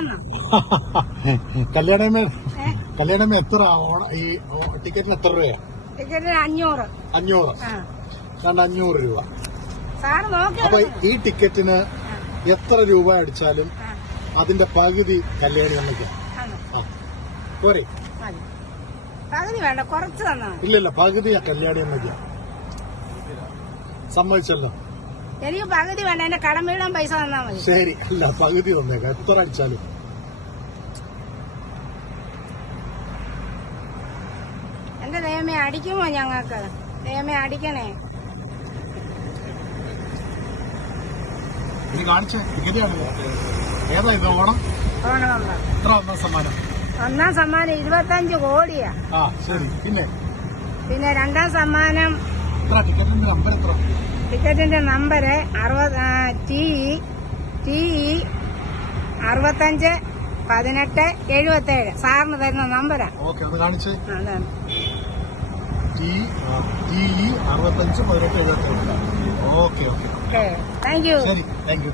കല്യാണമേ കല്യാണമേ എത്ര ഈ ടിക്കറ്റിന് എത്ര രൂപയാ? അഞ്ഞൂറ്. അഞ്ഞൂറ്. രണ്ട് അഞ്ഞൂറ് രൂപ. അപ്പൊ ഈ ടിക്കറ്റിന് എത്ര രൂപ അടിച്ചാലും അതിന്റെ പകുതി കല്യാണി അമ്മയ്ക്ക് ആണോ? ആ. പോരെ. പകുതി വേണ്ട കുറച്ച് തന്നാ ഇല്ലല്ല പകുതി കല്യാണി അമ്മയ്ക്ക് സമ്മതിച്ചല്ലോ. എനിക്ക് പകുതി വേണ്ട എന്റെ കടം വീടാൻ പൈസ തന്നാ മതി. ശരി അല്ല പകുതി തന്നേക്കാം. എത്ര അടിച്ചാലും. എന്റെ ദൈവമേ അടിക്കുമോ ഞങ്ങൾക്ക്? ദൈവമേ അടിക്കണേ. ഇനി കാണിച്ചേ ടിക്കറ്റ് കാണില്ല ഏതാ ഇത് ഓണം? ഓണമെന്ന് എത്ര ഒന്നാം സമ്മാനം? ഒന്നാം സമ്മാനം ഇരുപത്തഞ്ച് കോടിയാ. ആ ശരി പിന്നെ? പിന്നെ രണ്ടാം സമ്മാനം എത്ര ടിക്കറ്റിന്റെ നമ്പർ എത്ര? ടിക്കറ്റിന്റെ നമ്പർ അറുപത് ടി ടി അറുപത്തഞ്ച് പതിനെട്ട് എഴുപത്തേഴ്. സാറിന് തരുന്ന നമ്പരാ. ഓക്കെ അത് കാണിച്ച്. അതാണ്. ടി ടി ഇ അറുപത്തഞ്ച് പതിനെട്ട് എഴുപത്തി okay okay. Okay. Thank you. ശരി താങ്ക് യു.